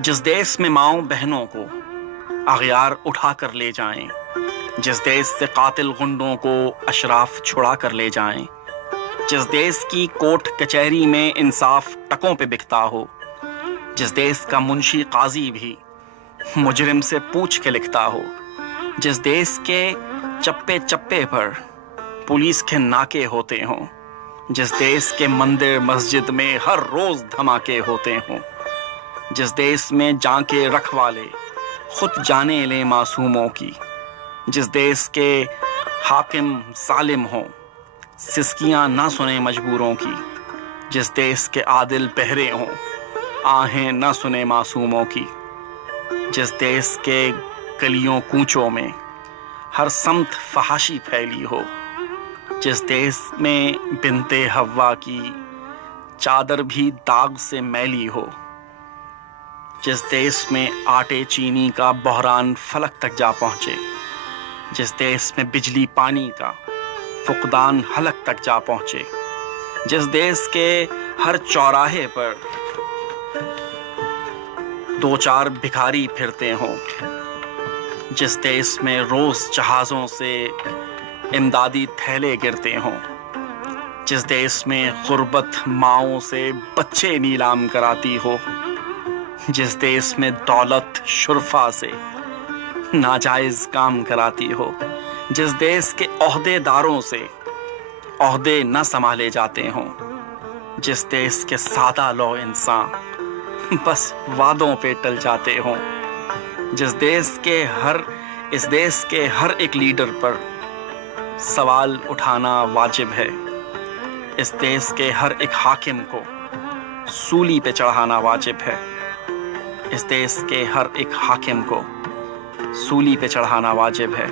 जिस देश में माओ बहनों को अगयार उठा कर ले जाएं, जिस देश से कातिल गुंडों को अशराफ छुड़ा कर ले जाएं, जिस देश की कोर्ट कचहरी में इंसाफ टकों पे बिकता हो, जिस देश का मुंशी काजी भी मुजरिम से पूछ के लिखता हो, जिस देश के चप्पे चप्पे पर पुलिस के नाके होते हों, जिस देश के मंदिर मस्जिद में हर रोज धमाके होते हों, जिस देश में जाके रखवाले खुद जाने ले मासूमों की, जिस देश के हाकिम सालिम हों, सिसकियां ना सुने मजबूरों की, जिस देश के आदिल पहरे हों, आहें ना सुने मासूमों की, जिस देश के गलियों कूचों में हर समत फहाशी फैली हो, जिस देश में बिनते हव्वा की चादर भी दाग से मैली हो, जिस देश में आटे चीनी का बहरान फलक तक जा पहुंचे, जिस देश में बिजली पानी का फुकदान हलक तक जा पहुंचे, जिस देश के हर चौराहे पर दो चार भिखारी फिरते हों, जिस देश में रोज जहाज़ों से इमदादी थैले गिरते हों, जिस देश में गुर्बत माओं से बच्चे नीलाम कराती हो, जिस देश में दौलत शुरफा से नाजायज काम कराती हो, जिस देश के ओहदेदारों से ओहदे न संभाले जाते हों, जिस देश के सादा लो इंसान बस वादों पे टल जाते हों, इस देश के हर एक लीडर पर सवाल उठाना वाजिब है, इस देश के हर एक हाकिम को सूली पे चढ़ाना वाजिब है, इस देश के हर एक हाकिम को सूली पे चढ़ाना वाजिब है।